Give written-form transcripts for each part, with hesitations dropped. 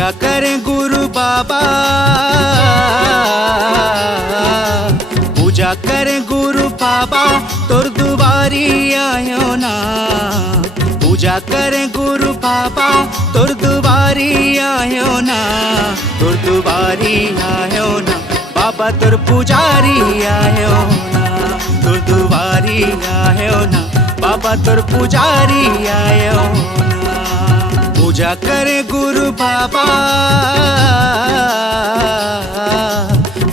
पूजा करें गुरु बाबा, पूजा करें गुरु बाबा तोर दुबारी आयो ना। पूजा करें गुरु बाबा तोर दुबारी आयो ना, तोर दुबारी आयो ना बाबा, तोर पुजारी आयो ना, तोर दुबारी आयो ना बाबा, तोर पुजारी आयो ना। पूजा करे गुरु बाबा,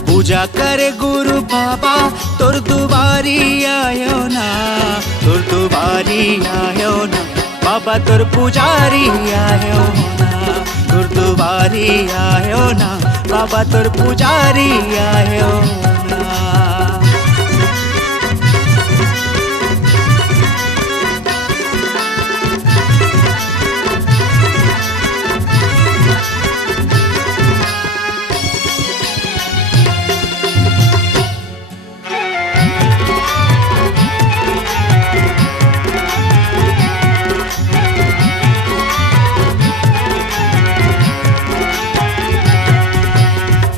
पूजा करे गुरु बाबा तोर दुबारी आयो ना, तोर दुबारी आयो ना बाबा, तोर पुजारी आयो ना, तोर दुबारी आयो ना बाबा, तोर पुजारी आयो ना।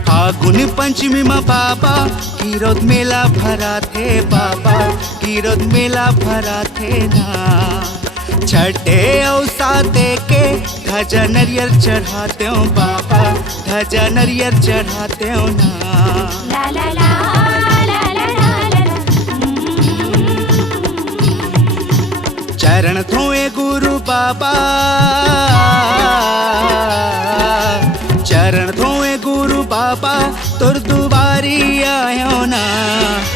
फागुन पंचमी में बाबा कीरोद मेला भरा थे बाबा, कीरोद मेला भरा थे ना। छठे अवसाते के ध्वजा नरियर चढ़ाते हो बाबा, ध्वजा नरियर चढ़ाते हो ना। ला ला ला ला ला ला ला। चरण धोए गुरु बाबा, चरण धोए गुरु बाबा तोर दुबारी आयो ना,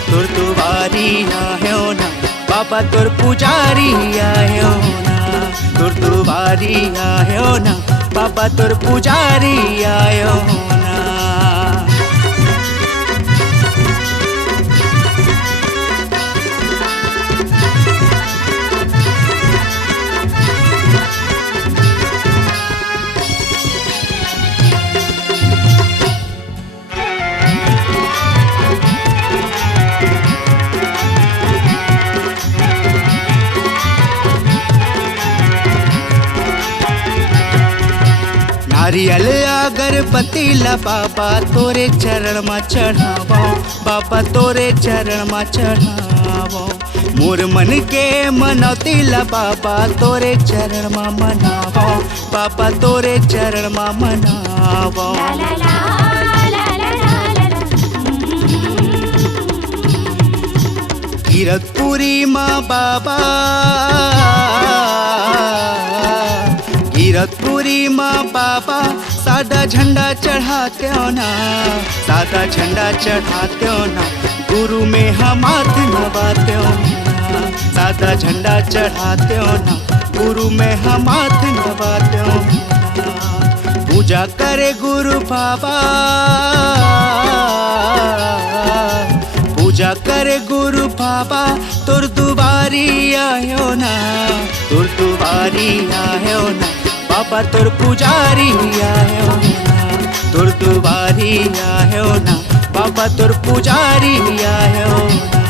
तोर दुबारी आयो ना बाबा, तोर पुजारी आयो ना, तोर दुबारी आयो ना बाबा, तोर पुजारी आयो ना। नारियल अगरबत्ती ला बाबा तोरे चरण में चढ़ावो, बाबा तोरे चरण में चढ़ावो। मोर मन के मनौती ला बाबा तोरे चरण में मनावो, बाबा तोरे चरण में मनावो। कीरतपुरी माँ बाबा, कीरतपुरी माँ बाबा सादा झंडा चढ़ाते हो ना, सादा झंडा चढ़ाते हो ना, गुरु में हम हाथ नवाते हो ना। सादा झंडा चढ़ाते हो ना, गुरु में हम हाथ नवाते हो ना। पूजा करे गुरु बाबा, पूजा करे गुरु बाबा तोर दुबारी आयो ना, तोर दुबारी आयो ना बाबा, तोर पुजारी आयो ना, तोर दुबारी आयो ना बाबा, तोर पुजारी आयो ना।